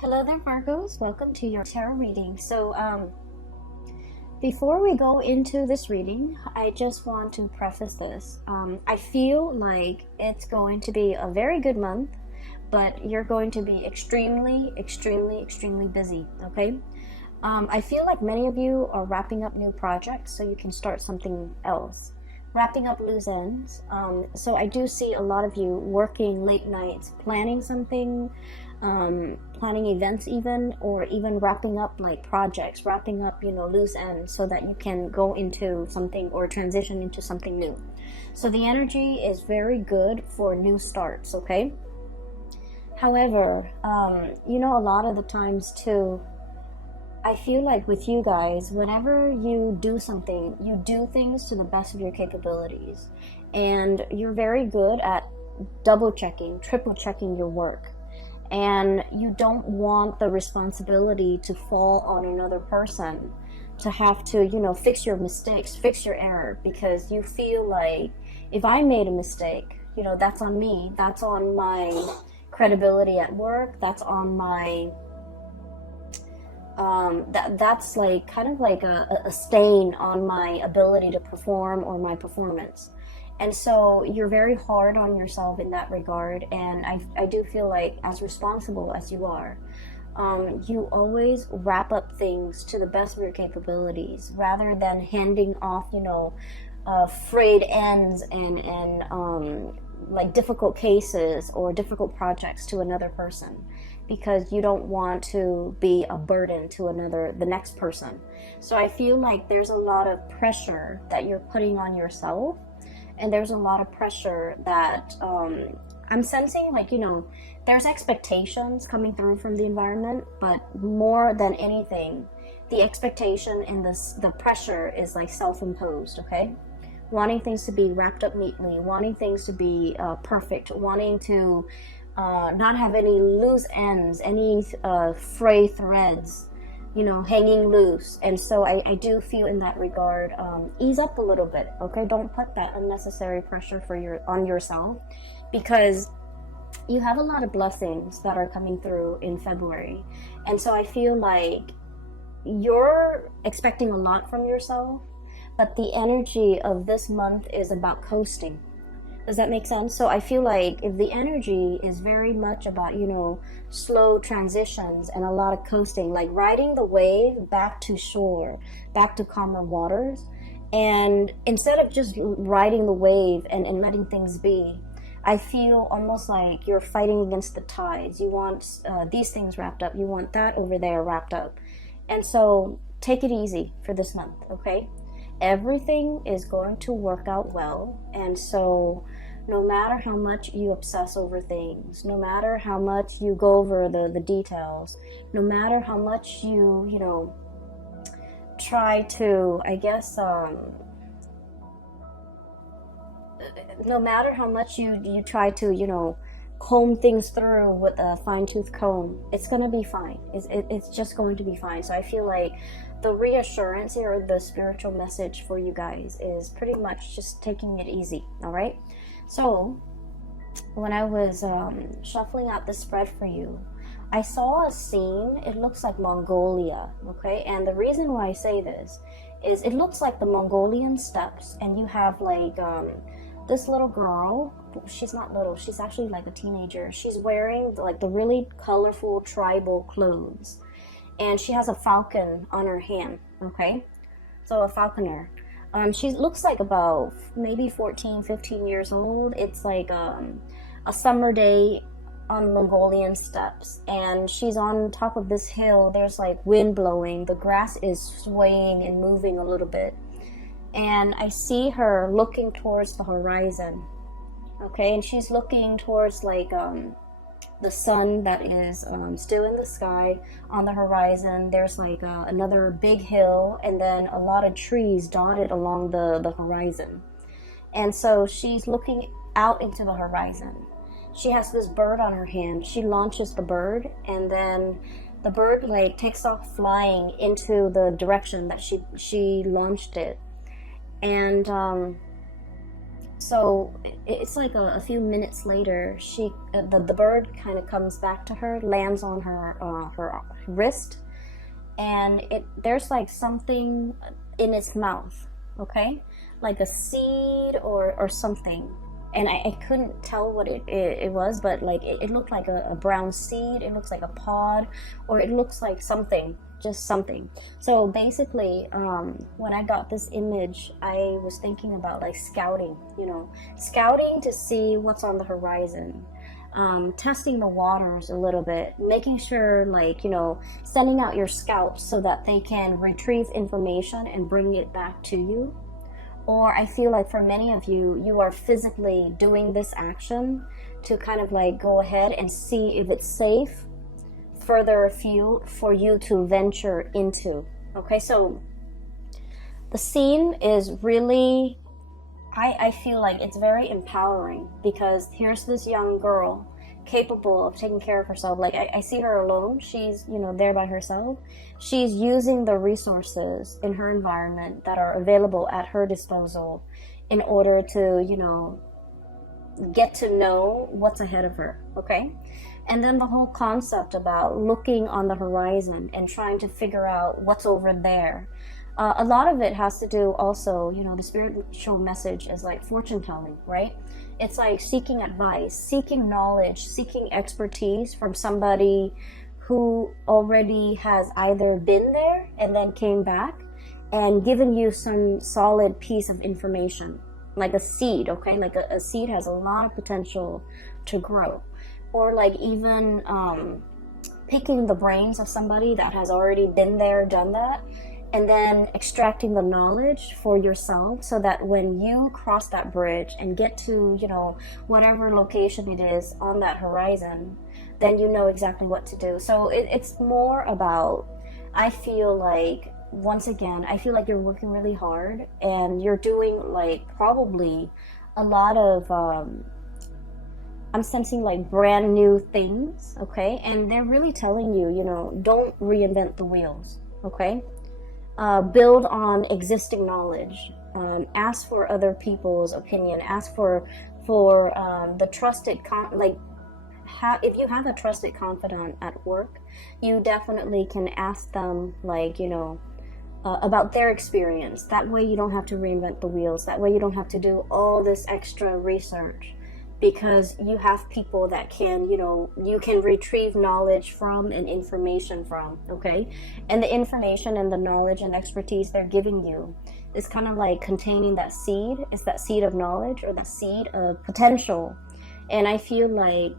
Hello there, Virgos. Welcome to your tarot reading. Before we go into this reading, I just want to preface this. I feel like it's going to be a very good month, but you're going to be extremely busy, okay? I feel like many of you are wrapping up new projects so you can start something else. Wrapping up loose ends. So I do see a lot of you working late nights, planning something, planning events even, or even wrapping up like projects, wrapping up, loose ends so that you can go into something or transition into something new. So the energy is very good for new starts, okay? However, a lot of the times too, I feel like with you guys, whenever you do something, you do things to the best of your capabilities. And you're very good at double checking, triple checking your work. And you don't want the responsibility to fall on another person, to have to, fix your mistakes, fix your error, because you feel like if I made a mistake, that's on me, that's on my credibility at work, that's on my that's like kind of like a stain on my ability to perform or my performance. And so you're very hard on yourself in that regard. And I do feel like, as responsible as you are, you always wrap up things to the best of your capabilities rather than handing off, frayed ends and like difficult cases or difficult projects to another person, because you don't want to be a burden to the next person. So I feel like there's a lot of pressure that you're putting on yourself, and there's a lot of pressure that I'm sensing, like, there's expectations coming through from the environment, but more than anything, the expectation and the pressure is like self-imposed, okay? Wanting things to be wrapped up neatly, wanting things to be perfect, wanting to not have any loose ends, any fray threads, hanging loose. And so I do feel in that regard, ease up a little bit, okay? Don't put that unnecessary pressure on yourself, because you have a lot of blessings that are coming through in February. And so I feel like you're expecting a lot from yourself, but the energy of this month is about coasting. Does that make sense? So I feel like if the energy is very much about, slow transitions and a lot of coasting, like riding the wave back to shore, back to calmer waters, and instead of just riding the wave and letting things be, I feel almost like you're fighting against the tides. You want these things wrapped up. You want that over there wrapped up. And so take it easy for this month, okay? Everything is going to work out well. And so no matter how much you obsess over things, no matter how much you go over the details, no matter how much you try to, I guess, no matter how much you try to, comb things through with a fine-tooth comb, it's going to be fine. It's just going to be fine. So I feel like the reassurance here, or the spiritual message for you guys, is pretty much just taking it easy, all right? So when I was shuffling out the spread for you, I saw a scene. It looks like Mongolia, okay? And the reason why I say this is it looks like the Mongolian steppes, and you have like this little girl. She's not little, she's actually like a teenager. She's wearing like the really colorful tribal clothes, and she has a falcon on her hand, okay? So a falconer. She looks like about maybe 14, 15 years old. It's like a summer day on Mongolian steppes, and she's on top of this hill. There's like wind blowing. The grass is swaying and moving a little bit. And I see her looking towards the horizon, okay? And she's looking towards like the sun that is still in the sky. On the horizon there's like another big hill, and then a lot of trees dotted along the horizon. And so she's looking out into the horizon. She has this bird on her hand. She launches the bird, and then the bird like takes off flying into the direction that she launched it. And So it's like a few minutes later, the bird kind of comes back to her, lands on her wrist, and there's like something in its mouth, okay, like a seed or something. And I couldn't tell what it was, but like it looked like a brown seed, it looks like a pod, or it looks like something, just something. So basically, when I got this image, I was thinking about like scouting, scouting to see what's on the horizon, testing the waters a little bit, making sure, like, sending out your scouts so that they can retrieve information and bring it back to you. Or I feel like for many of you, you are physically doing this action to kind of like go ahead and see if it's safe further afield for you to venture into. Okay, so the scene is really, I feel like it's very empowering, because here's this young girl capable of taking care of herself. Like I see her alone. She's, there by herself. She's using the resources in her environment that are available at her disposal in order to, get to know what's ahead of her. Okay. And then the whole concept about looking on the horizon and trying to figure out what's over there. A lot of it has to do also, the spiritual message is like fortune telling, right? It's like seeking advice, seeking knowledge, seeking expertise from somebody who already has either been there and then came back and given you some solid piece of information, like a seed, okay? Like a seed has a lot of potential to grow. Or like even picking the brains of somebody that has already been there, done that, and then extracting the knowledge for yourself so that when you cross that bridge and get to, whatever location it is on that horizon, then you know exactly what to do. So it's more about, I feel like, once again, I feel like you're working really hard and you're doing like probably a lot of, I'm sensing like brand new things, okay? And they're really telling you, don't reinvent the wheels, okay? Build on existing knowledge. Ask for other people's opinion. Ask for the trusted if you have a trusted confidant at work, you definitely can ask them, like, about their experience. That way you don't have to reinvent the wheels. That way you don't have to do all this extra research, because you have people that can, you can retrieve knowledge from and information from, okay? And the information and the knowledge and expertise they're giving you is kind of like containing that seed. It's that seed of knowledge or the seed of potential. And I feel like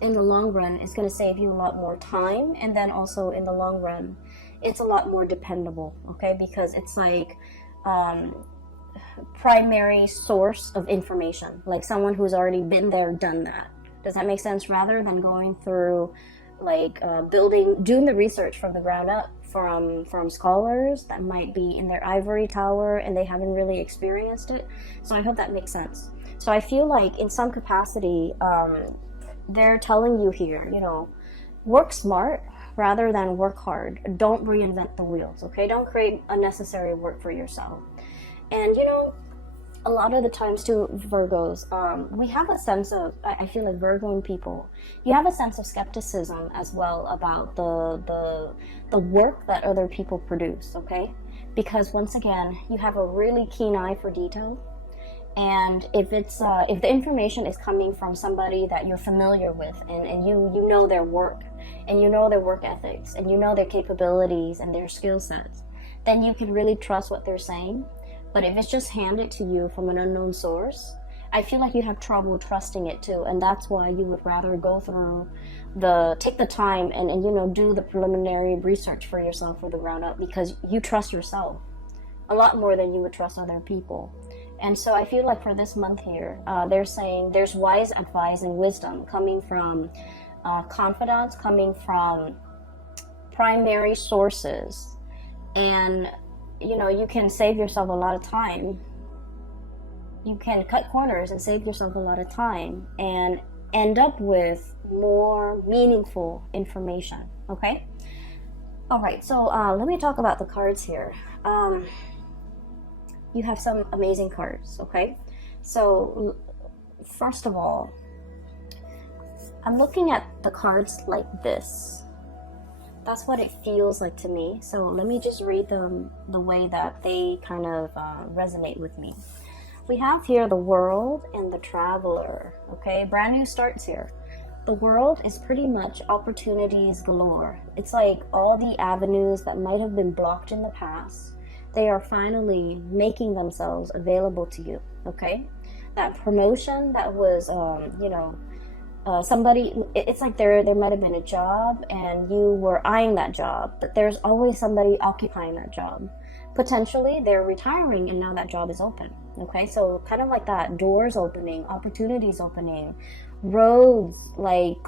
in the long run, it's going to save you a lot more time. And then also in the long run, it's a lot more dependable, okay? Because it's like, primary source of information, like someone who's already been there, done that. Does that make sense? Rather than going through like doing the research from the ground up from scholars that might be in their ivory tower and they haven't really experienced it. So I hope that makes sense. So I feel like in some capacity, they're telling you here, work smart rather than work hard. Don't reinvent the wheels, okay? Don't create unnecessary work for yourself. And a lot of the times too, Virgos, we have a sense of, I feel like Virgoing people, you have a sense of skepticism as well about the work that other people produce, okay? Because once again, you have a really keen eye for detail. And if the information is coming from somebody that you're familiar with, and you know their work, and you know their work ethics, and you know their capabilities and their skill sets, then you can really trust what they're saying. But if it's just handed to you from an unknown source, I feel like you have trouble trusting it too. And that's why you would rather go through take the time and do the preliminary research for yourself from the ground up, because you trust yourself a lot more than you would trust other people. And so I feel like for this month here, they're saying there's wise advice and wisdom coming from confidants, coming from primary sources. And you can save yourself a lot of time. You can cut corners and save yourself a lot of time and end up with more meaningful information, okay? All right, so let me talk about the cards here. You have some amazing cards, okay? So, first of all, I'm looking at the cards like this. That's what it feels like to me. So let me just read them the way that they kind of resonate with me. We have here the World and the Traveler. Okay, brand new starts here. The World is pretty much opportunities galore. It's like all the avenues that might have been blocked in the past, they are finally making themselves available to you. Okay, that promotion that was, somebody, it's like there might have been a job and you were eyeing that job, but there's always somebody occupying that job. Potentially they're retiring and now that job is open. Okay, so kind of like that, doors opening, opportunities opening, roads like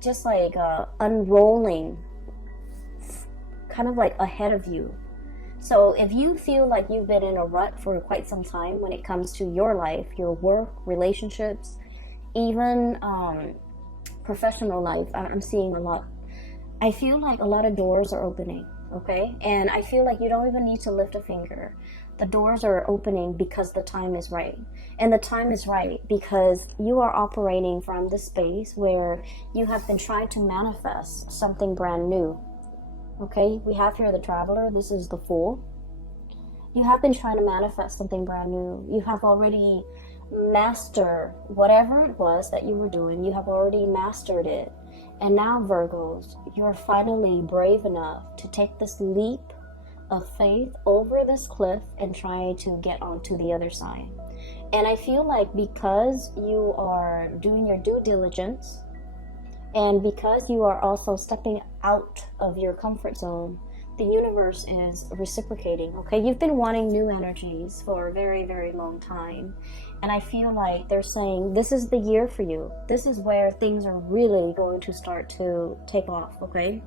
just like unrolling kind of like ahead of you. So if you feel like you've been in a rut for quite some time when it comes to your life, your work, relationships, even professional life, I'm seeing a lot. I feel like a lot of doors are opening, okay? And I feel like you don't even need to lift a finger. The doors are opening because the time is right. And the time is right because you are operating from the space where you have been trying to manifest something brand new. Okay, we have here the Traveler. This is the Fool. You have been trying to manifest something brand new. You have already mastered whatever it was that you were doing. You have already mastered it. And now, Virgos, you're finally brave enough to take this leap of faith over this cliff and try to get onto the other side. And I feel like because you are doing your due diligence, and because you are also stepping out of your comfort zone, the universe is reciprocating, okay? You've been wanting new energies for a very, very long time. And I feel like they're saying, this is the year for you. This is where things are really going to start to take off, okay?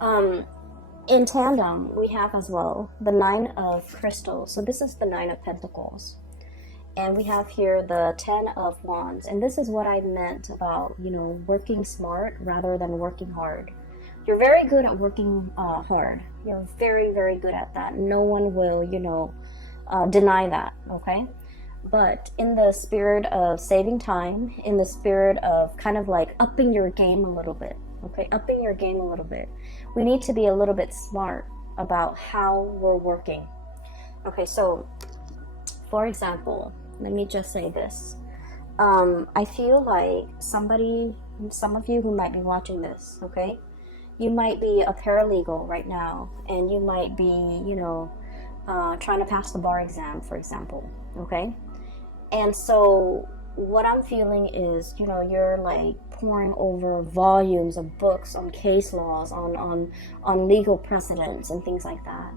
In tandem, we have as well the Nine of Crystals. So this is the Nine of Pentacles. And we have here the Ten of Wands. And this is what I meant about, working smart rather than working hard. You're very good at working hard. You're very, very good at that. No one will, deny that, okay? But in the spirit of saving time, in the spirit of kind of like upping your game a little bit, okay? Upping your game a little bit. We need to be a little bit smart about how we're working. Okay, so, for example, let me just say this. I feel like some of you who might be watching this, okay? You might be a paralegal right now, and you might be, trying to pass the bar exam, for example, okay? And so what I'm feeling is, you're like pouring over volumes of books on case laws, on legal precedents and things like that.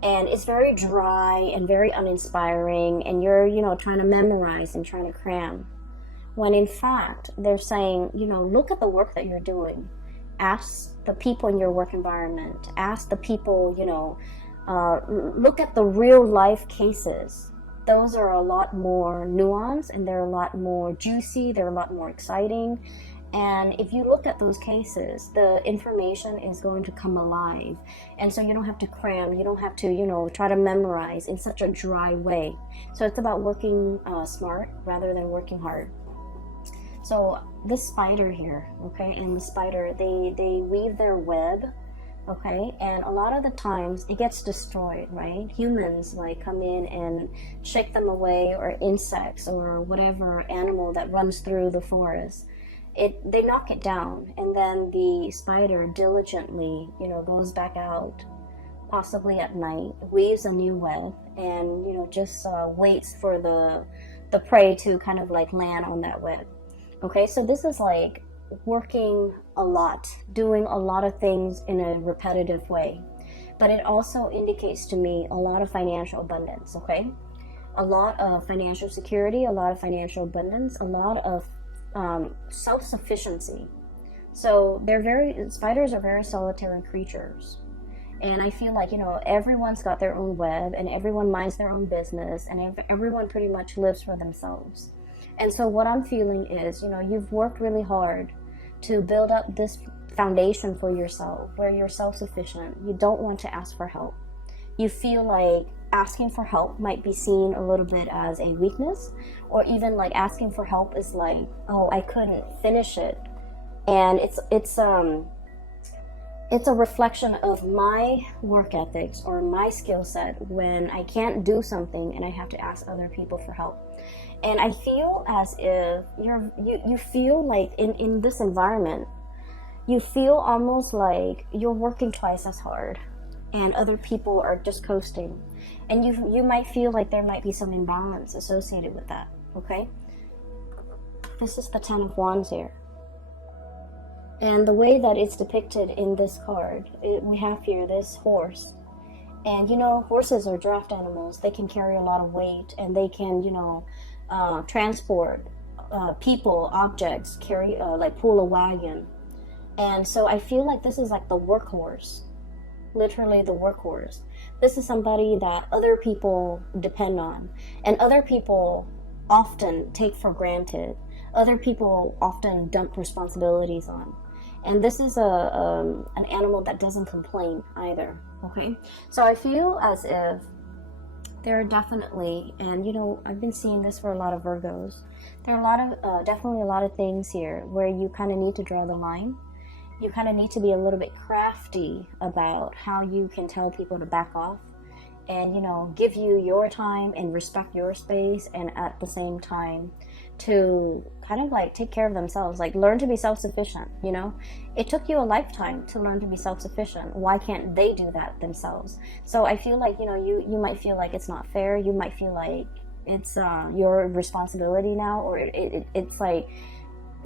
And it's very dry and very uninspiring, and you're, trying to memorize and trying to cram. When in fact, they're saying, look at the work that you're doing. Ask the people in your work environment. Ask the people, look at the real life cases. Those are a lot more nuanced, and they're a lot more juicy. They're a lot more exciting. And if you look at those cases, the information is going to come alive. And so you don't have to cram. You don't have to, try to memorize in such a dry way. So it's about working smart rather than working hard. So this spider here, okay, and the spider, they weave their web, okay, and a lot of the times it gets destroyed, right? Humans like come in and shake them away, or insects or whatever animal that runs through the forest. They knock it down, and then the spider diligently, goes back out, possibly at night, weaves a new web, and just waits for the prey to kind of like land on that web. Okay, so this is like working a lot, doing a lot of things in a repetitive way. But it also indicates to me a lot of financial abundance, okay? A lot of financial security, a lot of financial abundance, a lot of self-sufficiency. So spiders are very solitary creatures. And I feel like, everyone's got their own web, and everyone minds their own business, and everyone pretty much lives for themselves. And so what I'm feeling is, you've worked really hard to build up this foundation for yourself where you're self-sufficient. You don't want to ask for help. You feel like asking for help might be seen a little bit as a weakness, or even like asking for help is like, oh, I couldn't finish it. And it's a reflection of my work ethics or my skill set when I can't do something and I have to ask other people for help. And I feel as if you feel like in this environment, you feel almost like you're working twice as hard and other people are just coasting. And you might feel like there might be some imbalance associated with that, okay? This is the Ten of Wands here. And the way that it's depicted in this card, we have here this horse. And, you know, horses are draft animals. They can carry a lot of weight and they can, you know, transport people, objects, carry, like pull a wagon. And so I feel like this is like the workhorse, literally the workhorse. This is somebody that other people depend on, and other people often take for granted. Other people often dump responsibilities on. And this is an animal that doesn't complain either, okay? So I feel as if there are definitely, and you know, I've been seeing this for a lot of Virgos, there are a lot of, definitely a lot of things here where you kind of need to draw the line. You kind of need to be a little bit crafty about how you can tell people to back off and, you know, give you your time and respect your space, and at the same time to kind of like take care of themselves, like learn to be self-sufficient. You know, it took you a lifetime to learn to be self-sufficient. Why can't they do that themselves? So I feel like, you know, you might feel like it's not fair. You might feel like it's your responsibility now, or it's like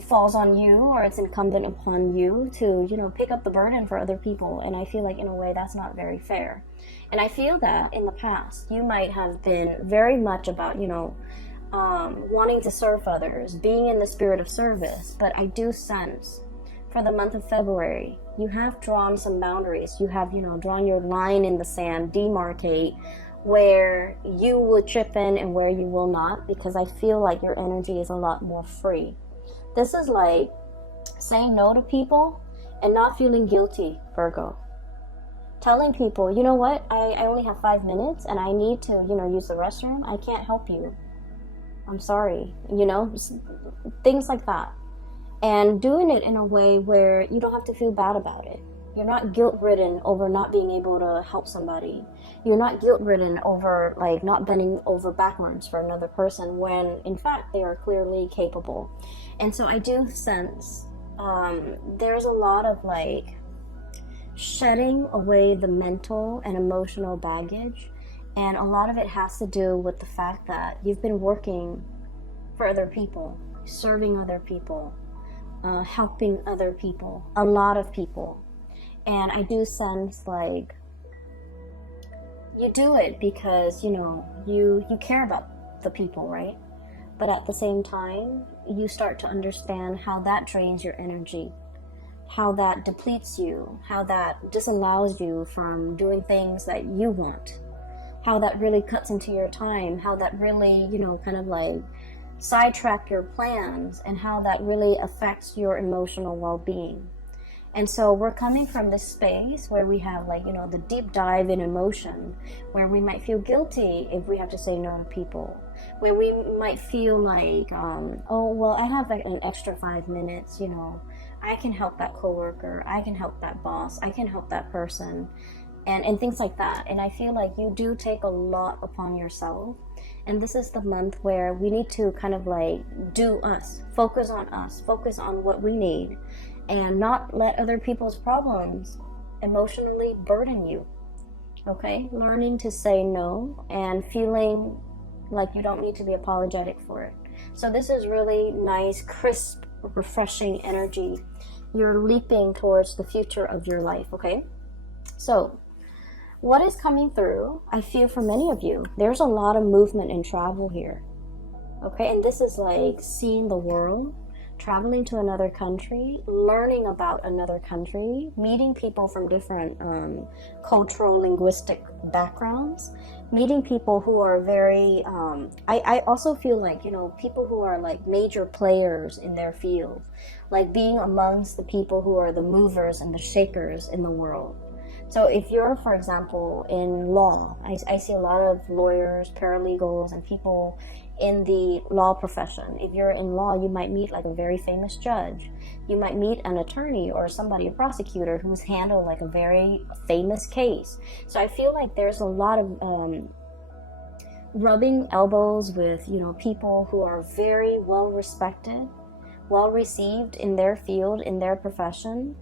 falls on you, or it's incumbent upon you to, you know, pick up the burden for other people. And I feel like in a way that's not very fair. And I feel that in the past you might have been very much about, you know, wanting to serve others, being in the spirit of service. But I do sense for the month of February, you have drawn some boundaries. You have, you know, drawn your line in the sand, demarcate where you will chip in and where you will not, because I feel like your energy is a lot more free. This is like saying no to people and not feeling guilty, Virgo. Telling people, you know what, I only have 5 minutes and I need to, you know, use the restroom. I can't help you. I'm sorry. You know, things like that. And doing it in a way where you don't have to feel bad about it. You're not guilt-ridden over not being able to help somebody. You're not guilt-ridden over like not bending over backwards for another person when in fact they are clearly capable. And so I do sense there's a lot of like shedding away the mental and emotional baggage, and a lot of it has to do with the fact that you've been working for other people, serving other people, helping other people, a lot of people. And I do sense like you do it because, you know, you care about the people, right? But at the same time, you start to understand how that drains your energy, how that depletes you, how that disallows you from doing things that you want, how that really cuts into your time, how that really, you know, kind of like sidetrack your plans, and how that really affects your emotional well-being. And so we're coming from this space where we have like, you know, the deep dive in emotion, where we might feel guilty if we have to say no to people, where we might feel like, oh, well, I have like an extra 5 minutes, you know, I can help that coworker, I can help that boss, I can help that person, and things like that. And I feel like you do take a lot upon yourself. And this is the month where we need to kind of like do us, focus on what we need, and not let other people's problems emotionally burden you, okay? Learning to say no and feeling like you don't need to be apologetic for it. So this is really nice, crisp, refreshing energy. You're leaping towards the future of your life, okay? So what is coming through, I feel for many of you, there's a lot of movement and travel here, okay? And this is like seeing the world, traveling to another country, learning about another country, meeting people from different cultural, linguistic backgrounds, meeting people who are very, I also feel like, you know, people who are like major players in their field, like being amongst the people who are the movers and the shakers in the world. So if you're, for example, in law, I see a lot of lawyers, paralegals, and people in the law profession. If you're in law, you might meet like a very famous judge. You might meet an attorney or somebody, a prosecutor, who's handled like a very famous case. So I feel like there's a lot of rubbing elbows with, you know, people who are very well respected, well received in their field, in their profession.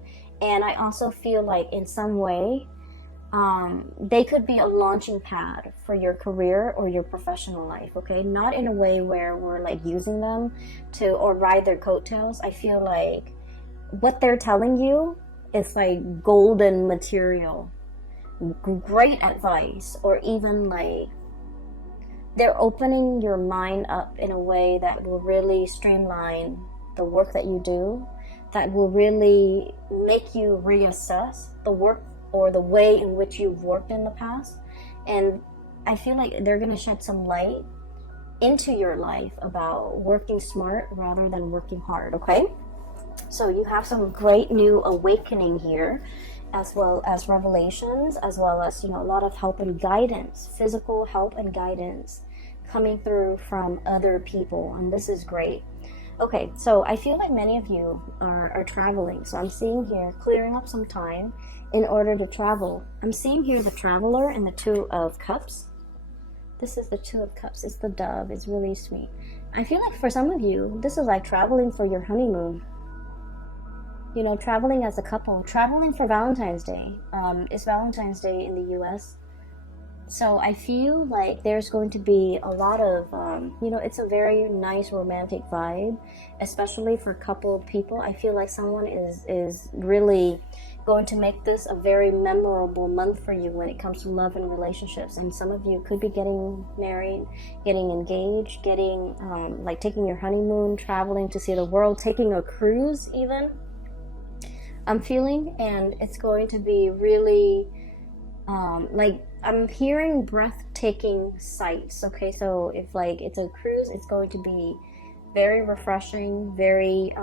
And I also feel like in some way, they could be a launching pad for your career or your professional life, okay? Not in a way where we're like using them to, or ride their coattails. I feel like what they're telling you is like golden material, great advice, or even like they're opening your mind up in a way that will really streamline the work that you do, that will really make you reassess the work or the way in which you've worked in the past. And I feel like they're going to shed some light into your life about working smart rather than working hard, okay? So you have some great new awakening here, as well as revelations, as well as, you know, a lot of help and guidance, physical help and guidance coming through from other people, and this is great. Okay, so I feel like many of you are traveling. So I'm seeing here clearing up some time in order to travel. I'm seeing here the Traveler and the Two of Cups. This is the Two of Cups. It's the dove. It's really sweet. I feel like for some of you, this is like traveling for your honeymoon. You know, traveling as a couple. Traveling for Valentine's Day. It's Valentine's Day in the US. So I feel like there's going to be a lot of, you know, it's a very nice romantic vibe, especially for coupled people. I feel like someone is really going to make this a very memorable month for you when it comes to love and relationships. And some of you could be getting married, getting engaged, getting, like taking your honeymoon, traveling to see the world, taking a cruise even, I'm feeling. And it's going to be really, like, I'm hearing breathtaking sights, okay? So if like it's a cruise, it's going to be very refreshing, very,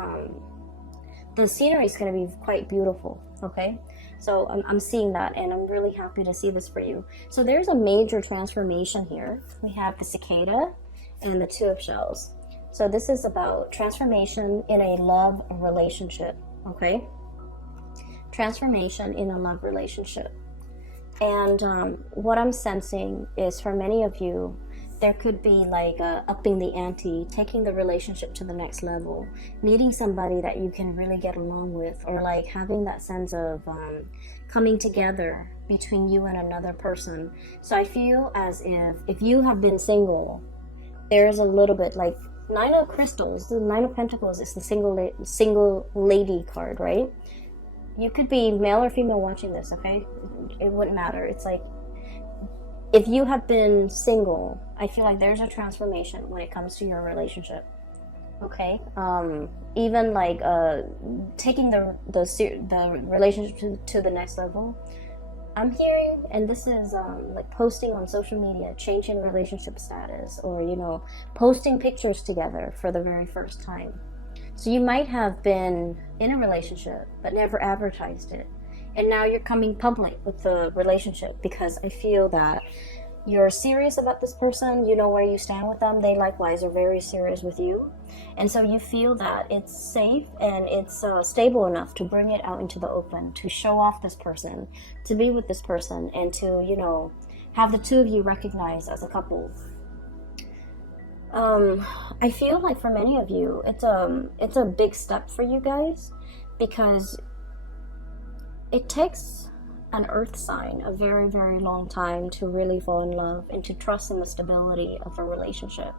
the scenery is going to be quite beautiful, okay? So I'm seeing that, and I'm really happy to see this for you. So there's a major transformation here. We have the cicada and the Two of Shells. So this is about transformation in a love relationship, okay? Transformation in a love relationship. And what I'm sensing is for many of you, there could be like upping the ante, taking the relationship to the next level, meeting somebody that you can really get along with, or like having that sense of coming together between you and another person. So I feel as if you have been single, there's a little bit like Nine of Crystals, the Nine of Pentacles is the single lady card, right? You could be male or female watching this, okay? It wouldn't matter. It's like, if you have been single, I feel like there's a transformation when it comes to your relationship, okay? Even like taking the relationship to the next level. I'm hearing, and this is like posting on social media, changing relationship status, or, you know, posting pictures together for the very first time. So you might have been in a relationship but never advertised it, and now you're coming public with the relationship because I feel that you're serious about this person, you know where you stand with them, they likewise are very serious with you, and so you feel that it's safe and it's stable enough to bring it out into the open, to show off this person, to be with this person, and to, you know, have the two of you recognized as a couple. I feel like for many of you, it's a big step for you guys, because it takes an earth sign a very, very long time to really fall in love and to trust in the stability of a relationship.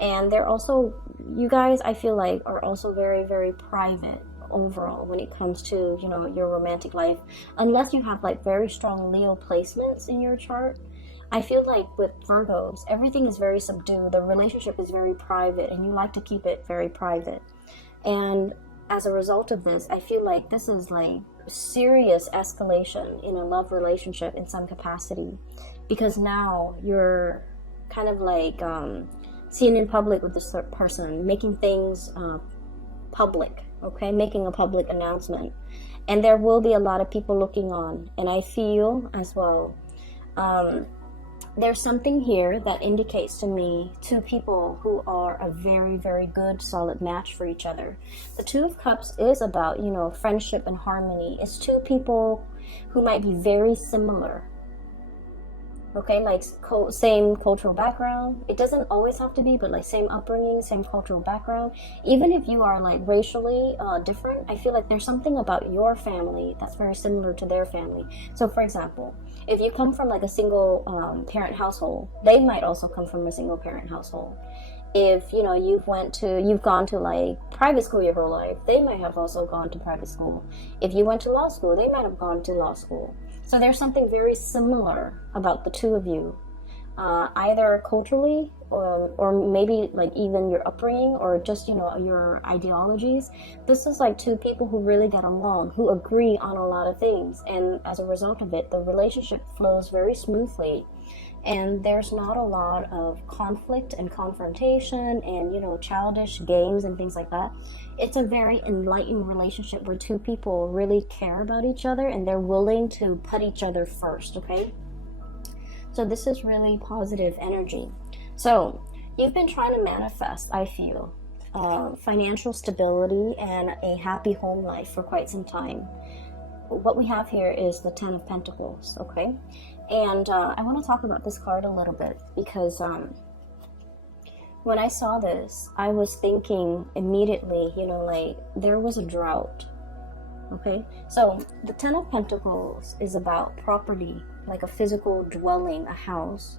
And they're also, you guys, I feel like, are also very, very private overall when it comes to, you know, your romantic life, unless you have like very strong Leo placements in your chart. I feel like with Virgos, everything is very subdued. The relationship is very private, and you like to keep it very private. And as a result of this, I feel like this is like serious escalation in a love relationship in some capacity, because now you're kind of like seen in public with this person, making things public, okay, making a public announcement. And there will be a lot of people looking on. And I feel as well, um, there's something here that indicates to me two people who are a very, very good, solid match for each other. The Two of Cups is about, friendship and harmony. It's two people who might be very similar. Okay, like same cultural background. It doesn't always have to be, but like same upbringing, same cultural background. Even if you are like racially different, I feel like there's something about your family that's very similar to their family. So, for example, if you come from like a single parent household, they might also come from a single parent household. If you've gone to like private school your whole life, they might have also gone to private school. If you went to law school, they might have gone to law school. So there's something very similar about the two of you, either culturally or maybe like even your upbringing or just, your ideologies. This is like two people who really get along, who agree on a lot of things. And as a result of it, the relationship flows very smoothly. And there's not a lot of conflict and confrontation and, childish games and things like that. It's a very enlightened relationship where two people really care about each other and they're willing to put each other first, okay? So this is really positive energy. So you've been trying to manifest, I feel, financial stability and a happy home life for quite some time. What we have here is the Ten of Pentacles, okay? And I want to talk about this card a little bit because when I saw this, I was thinking immediately, like there was a drought, okay? So the Ten of Pentacles is about property, like a physical dwelling, a house.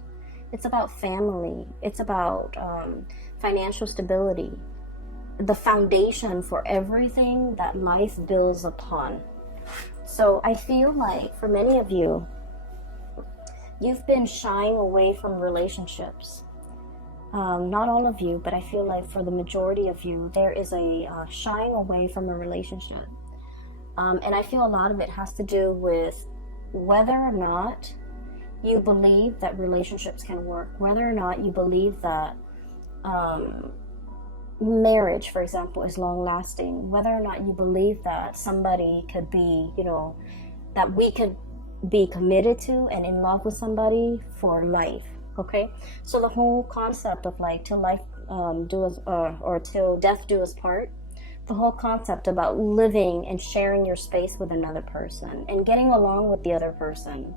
It's about family. It's about financial stability, the foundation for everything that life builds upon. So I feel like for many of you, you've been shying away from relationships. Not all of you, but I feel like for the majority of you, there is a shying away from a relationship. And I feel a lot of it has to do with whether or not you believe that relationships can work, whether or not you believe that marriage, for example, is long lasting, whether or not you believe that somebody could be, that we could be committed to and in love with somebody for life. Okay, so the whole concept of like till life do us or till death do us part, the whole concept about living and sharing your space with another person and getting along with the other person,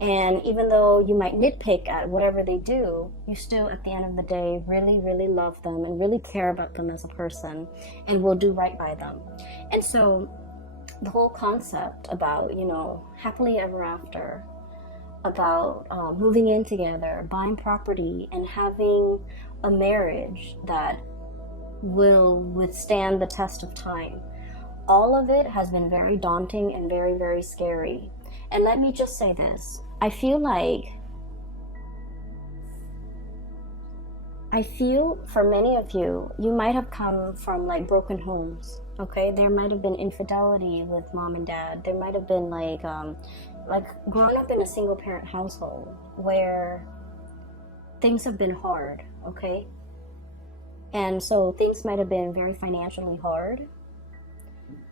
and even though you might nitpick at whatever they do, you still at the end of the day really, really love them and really care about them as a person and will do right by them. And so the whole concept about, happily ever after, about moving in together, buying property, and having a marriage that will withstand the test of time. All of it has been very daunting and very, very scary. And let me just say this. I feel for many of you, you might have come from like broken homes. Okay, there might have been infidelity with mom and dad. There might have been like growing up in a single parent household where things have been hard, okay? And so things might have been very financially hard.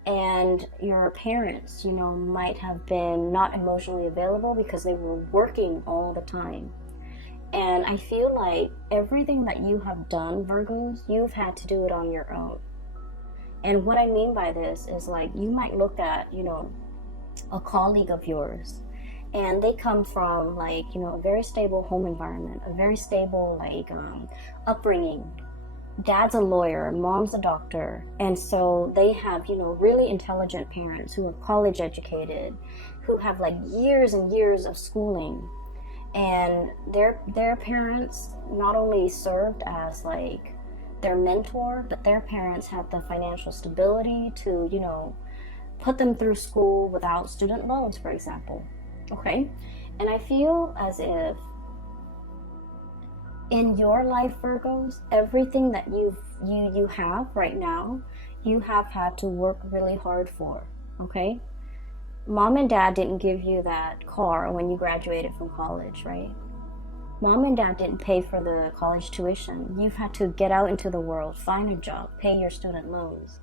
And your parents, might have been not emotionally available because they were working all the time. And I feel like everything that you have done, Virgos, you've had to do it on your own. And what I mean by this is like you might look at, a colleague of yours and they come from like, a very stable home environment, a very stable like upbringing. Dad's a lawyer, mom's a doctor, and so they have, really intelligent parents who are college educated, who have like years and years of schooling. And their parents not only served as like their mentor, but their parents had the financial stability to, put them through school without student loans, for example. Okay? And I feel as if in your life, Virgos, everything that you have right now, you have had to work really hard for. Okay? Mom and dad didn't give you that car when you graduated from college, right? Mom and dad didn't pay for the college tuition. You've had to get out into the world, find a job, pay your student loans.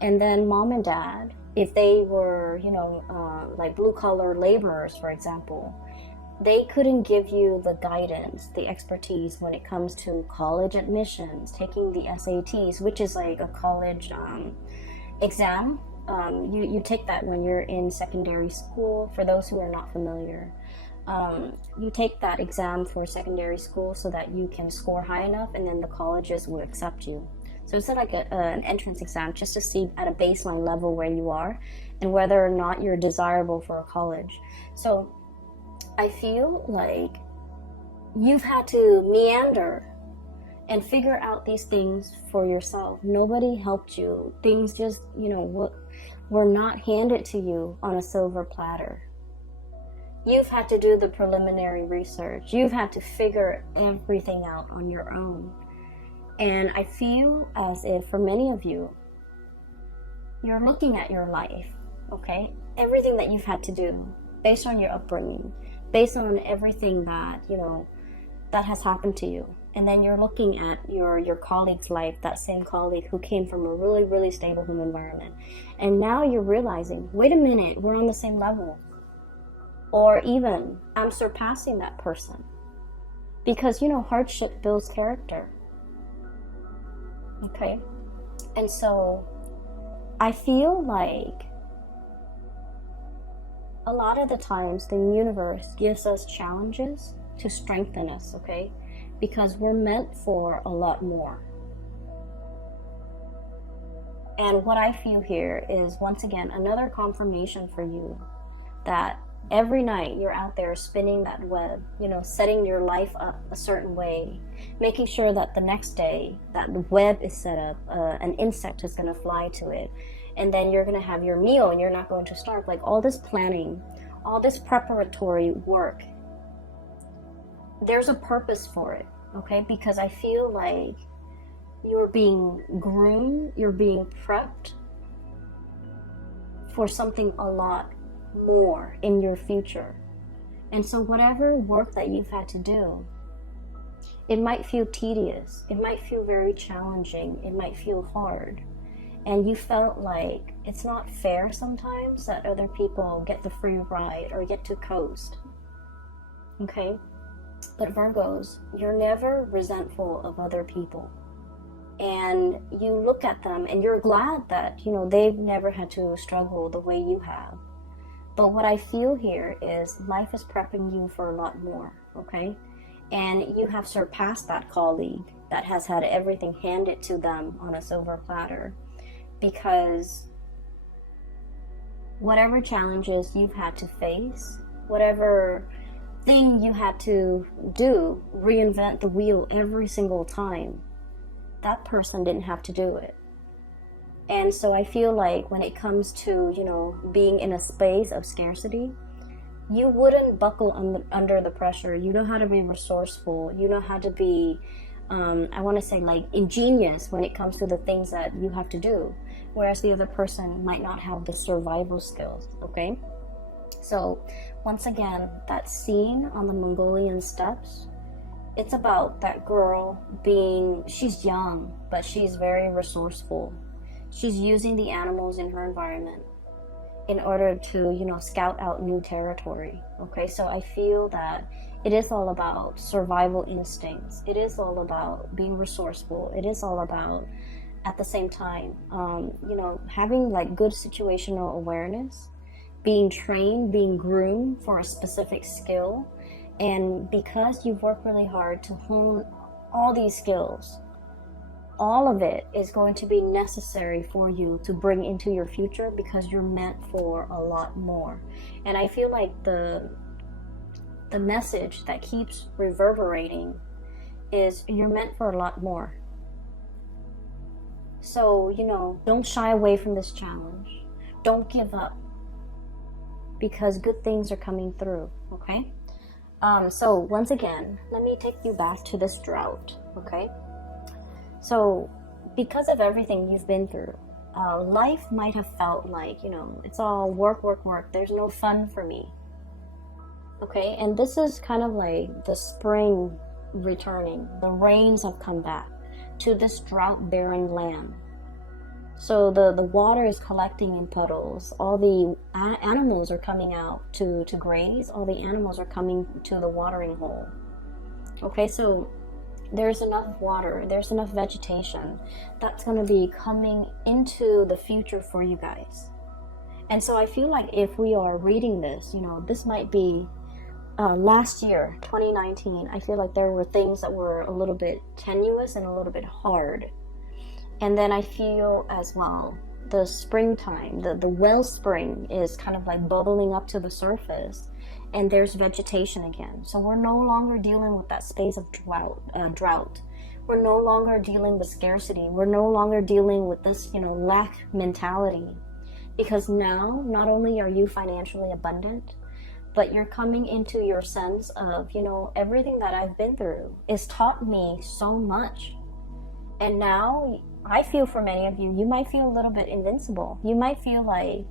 And then mom and dad, if they were, you know, like blue collar laborers, for example, they couldn't give you the guidance, the expertise when it comes to college admissions, taking the SATs, which is like a college exam. You take that when you're in secondary school. For those who are not familiar, you take that exam for secondary school so that you can score high enough, and then the colleges will accept you. So it's like an entrance exam just to see at a baseline level where you are and whether or not you're desirable for a college. So I feel like you've had to meander and figure out these things for yourself. Nobody helped you. Things just, you know, were not handed to you on a silver platter. You've had to do the preliminary research. You've had to figure everything out on your own. And I feel as if for many of you, you're looking at your life, okay? Everything that you've had to do based on your upbringing, based on everything that, you know, that has happened to you. And then you're looking at your colleague's life, that same colleague who came from a really, really stable home environment. And now you're realizing, wait a minute, we're on the same level. Or even, I'm surpassing that person. Because, you know, hardship builds character. Okay? And so, I feel like a lot of the times the universe gives us challenges to strengthen us, okay? Because we're meant for a lot more. And what I feel here is, once again, another confirmation for you that every night you're out there spinning that web, you know, setting your life up a certain way, making sure that the next day that the web is set up, an insect is going to fly to it, and then you're going to have your meal and you're not going to starve. Like all this planning, all this preparatory work, there's a purpose for it, okay? Because I feel like you're being groomed, you're being prepped for something a lot more in your future. And so whatever work that you've had to do, it might feel tedious, it might feel very challenging, it might feel hard, and you felt like it's not fair sometimes that other people get the free ride or get to coast, okay? But Virgos, you're never resentful of other people, and you look at them and you're glad that, you know, they've never had to struggle the way you have. But what I feel here is life is prepping you for a lot more, okay? And you have surpassed that colleague that has had everything handed to them on a silver platter, because whatever challenges you've had to face, whatever thing you had to do, reinvent the wheel every single time, that person didn't have to do it. And so I feel like when it comes to, you know, being in a space of scarcity, you wouldn't buckle under the pressure. You know how to be resourceful. You know how to be, I want to say, like, ingenious when it comes to the things that you have to do. Whereas the other person might not have the survival skills, okay? So, once again, that scene on the Mongolian steppes, it's about that girl being, she's young, but she's very resourceful. She's using the animals in her environment in order to, you know, scout out new territory, okay? So I feel that it is all about survival instincts. It is all about being resourceful. It is all about, at the same time, you know, having like good situational awareness, being trained, being groomed for a specific skill. And because you've worked really hard to hone all these skills, all of it is going to be necessary for you to bring into your future, because you're meant for a lot more. And I feel like the message that keeps reverberating is you're meant for a lot more. So, you know, don't shy away from this challenge. Don't give up, because good things are coming through, okay? So once again, let me take you back to this drought, okay? So because of everything you've been through, life might have felt like, you know, it's all work, work, work. There's no fun for me. Okay, and this is kind of like the spring returning. The rains have come back to this drought-barren land. So the water is collecting in puddles. All the animals are coming out to graze. All the animals are coming to the watering hole. Okay, so there's enough water, there's enough vegetation that's going to be coming into the future for you guys. And so I feel like if we are reading this, you know, this might be last year, 2019, I feel like there were things that were a little bit tenuous and a little bit hard. And then I feel as well, the springtime, the wellspring is kind of like bubbling up to the surface, and there's vegetation again. So we're no longer dealing with that space of drought. We're no longer dealing with scarcity. We're no longer dealing with this, you know, lack mentality. Because now, not only are you financially abundant, but you're coming into your sense of, you know, everything that I've been through has taught me so much. And now, I feel for many of you, you might feel a little bit invincible. You might feel like,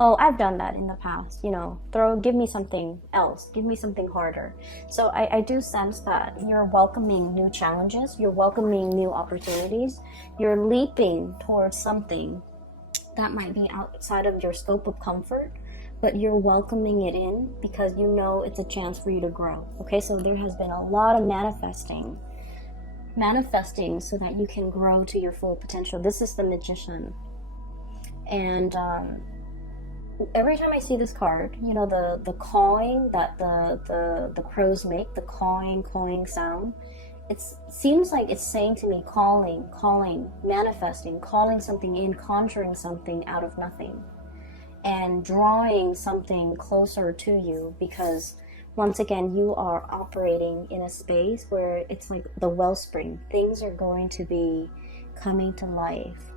oh, I've done that in the past, you know, give me something else, give me something harder. So I do sense that you're welcoming new challenges, you're welcoming new opportunities, you're leaping towards something that might be outside of your scope of comfort, but you're welcoming it in because you know it's a chance for you to grow. Okay, so there has been a lot of manifesting so that you can grow to your full potential. This is the Magician. And every time I see this card, you know, the cawing that the crows make, the cawing sound, it seems like it's saying to me, calling, manifesting, calling something in, conjuring something out of nothing, and drawing something closer to you, because once again, you are operating in a space where it's like the wellspring. Things are going to be coming to life.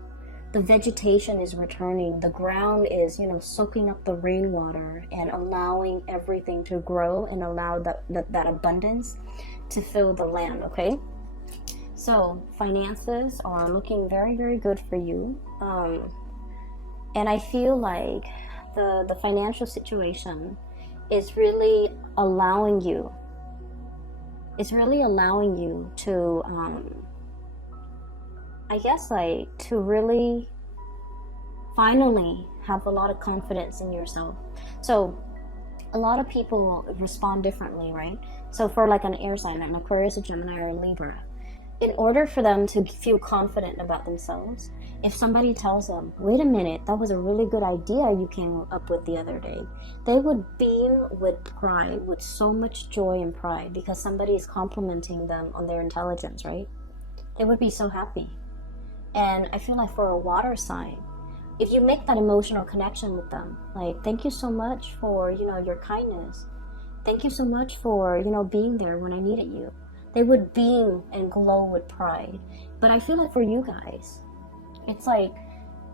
The vegetation is returning. The ground is, you know, soaking up the rainwater and allowing everything to grow and allow that abundance to fill the land, okay? So finances are looking very, very good for you. And I feel like the financial situation is really allowing you to I guess like to really finally have a lot of confidence in yourself. So a lot of people respond differently, right? So for like an air sign, an Aquarius, a Gemini, or a Libra, in order for them to feel confident about themselves, if somebody tells them, wait a minute, that was a really good idea you came up with the other day, they would beam with pride, with so much joy and pride, because somebody is complimenting them on their intelligence, right? They would be so happy. And I feel like for a water sign, if you make that emotional connection with them, like, thank you so much for, you know, your kindness. Thank you so much for, you know, being there when I needed you. They would beam and glow with pride. But I feel like for you guys, it's like,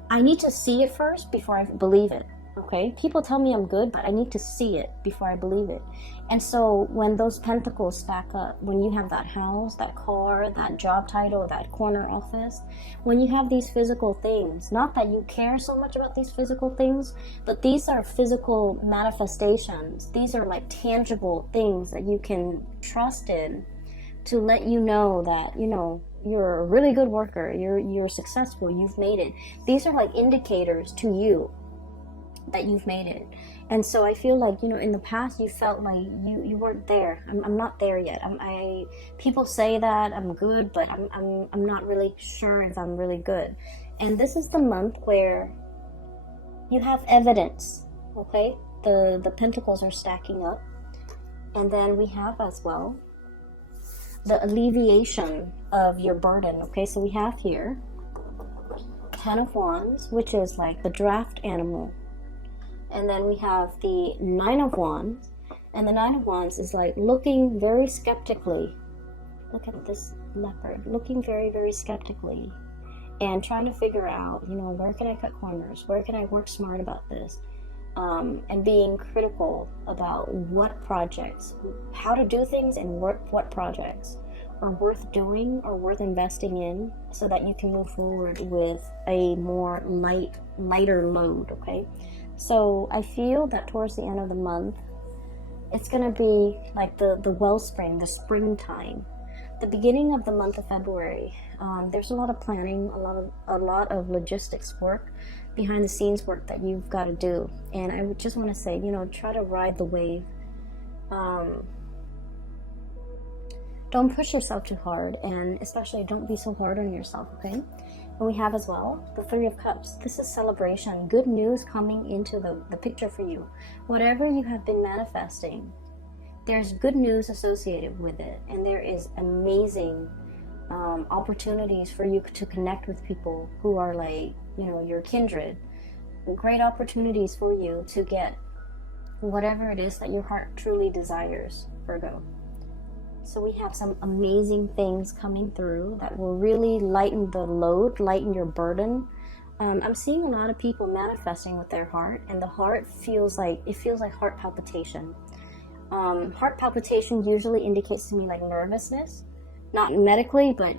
I need to see it first before I believe it, okay? People tell me I'm good, but I need to see it before I believe it. And so when those pentacles stack up, when you have that house, that car, that job title, that corner office, when you have these physical things, not that you care so much about these physical things, but these are physical manifestations. These are like tangible things that you can trust in to let you know that, you know, you're a really good worker, you're successful, you've made it. These are like indicators to you that you've made it. And so I feel like, you know, in the past you felt like you weren't there. I'm not there yet. People say that I'm good, but I'm not really sure if I'm really good. And this is the month where you have evidence, okay? The pentacles are stacking up. And then we have as well the alleviation of your burden, okay? So we have here 10 of Wands, which is like the draft animal. And then we have the 9 of Wands, and the 9 of Wands is like looking very skeptically. Look at this leopard, looking very, very skeptically and trying to figure out, you know, where can I cut corners? Where can I work smart about this? And being critical about what projects, how to do things, and what projects are worth doing or worth investing in, so that you can move forward with a more lighter load, okay? So I feel that towards the end of the month, it's going to be like the wellspring, the springtime. the beginning of the month of February, there's a lot of planning, a lot of logistics work, behind the scenes work that you've got to do. And I would just want to say, try to ride the wave. Don't push yourself too hard, and especially don't be so hard on yourself, okay? And we have as well the Three of Cups. This is celebration, good news coming into the picture for you. Whatever you have been manifesting, there's good news associated with it, and there is amazing opportunities for you to connect with people who are like, your kindred. Great opportunities for you to get whatever it is that your heart truly desires, Virgo. So we have some amazing things coming through that will really lighten the load, lighten your burden. I'm seeing a lot of people manifesting with their heart, and the heart feels like heart palpitation. Heart palpitation usually indicates to me like nervousness, not medically, but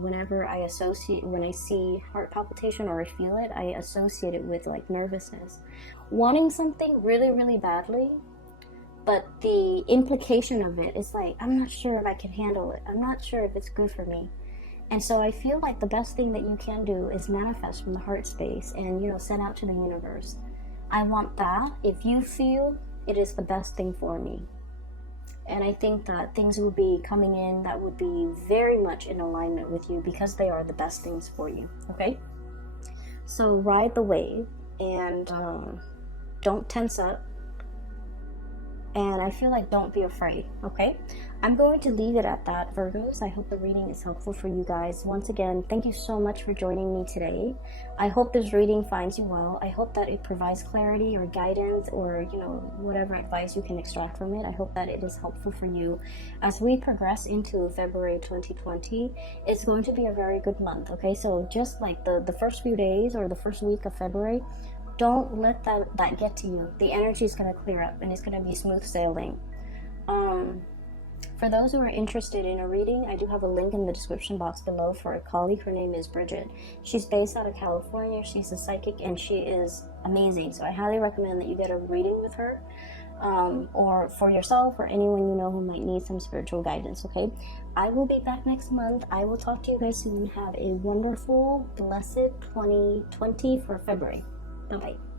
whenever when I see heart palpitation or I feel it, I associate it with like nervousness, wanting something really, really badly. But the implication of it is like, I'm not sure if I can handle it. I'm not sure if it's good for me. And so I feel like the best thing that you can do is manifest from the heart space and, send out to the universe. I want that. If you feel it is the best thing for me. And I think that things will be coming in that would be very much in alignment with you because they are the best things for you. Okay? So ride the wave and don't tense up. And I feel like don't be afraid, okay? I'm going to leave it at that, Virgos. I hope the reading is helpful for you guys. Once again, thank you so much for joining me today. I hope this reading finds you well. I hope that it provides clarity or guidance or, whatever advice you can extract from it. I hope that it is helpful for you. As we progress into February 2020, it's going to be a very good month, okay? So just like the first few days or the first week of February, don't let that get to you. The energy is going to clear up and it's going to be smooth sailing. For those who are interested in a reading, I do have a link in the description box below for a colleague. Her name is Bridget. She's based out of California. She's a psychic and she is amazing. So I highly recommend that you get a reading with her, or for yourself or anyone you know who might need some spiritual guidance, okay? I will be back next month. I will talk to you guys soon. Have a wonderful, blessed 2020 for February. Bye-bye.